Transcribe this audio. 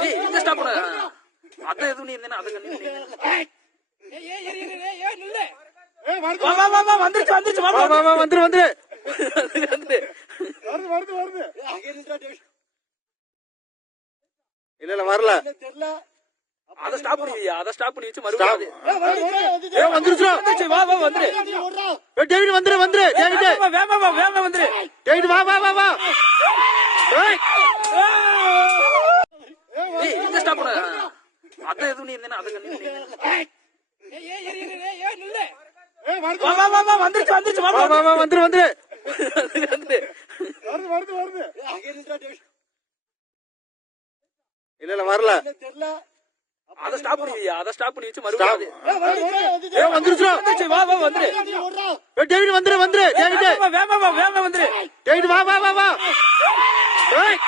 ஏய் இந்த ஸ்டாப் பண்ணு. அத எது நீ என்ன அத கண்ணு. வா வா வா வா வந்துருச்சு வந்துருச்சு வா வா வா வந்துரு வந்துரு. வருது வருது. இல்ல வரல. அத ஸ்டாப் பண்ணியா? அத ஸ்டாப் பண்ணி வச்சு மறுபடியும் ஏய் வந்துருச்சு வந்துருச்சு வா வா வந்துரு. ஏய் டேவிட் வந்துரு வந்துரு. டேவிட் வேமா வா வேமா வந்துரு. டேவிட் வா வா வா வா. ஏய் ஏய் இந்த ஸ்டாப் பண்ணு. அத எது நீ என்ன அத கண்ணு. வா வா வா வா வந்துருச்சு வந்துருச்சு வா வா வா வந்துரு வந்துரு. வருது வருது. இல்ல வரல. அத ஸ்டாப் பண்ணியா? அத ஸ்டாப் பண்ணி வச்சு மறுபடியும் ஏய் வந்துருச்சு வந்துருச்சு வா வா வந்துரு. ஏய் டேவிட் வந்துரு வந்துரு. டேவிட் வேமா வா வேமா வந்துரு. டேவிட் வா வா வா வா. ஏய்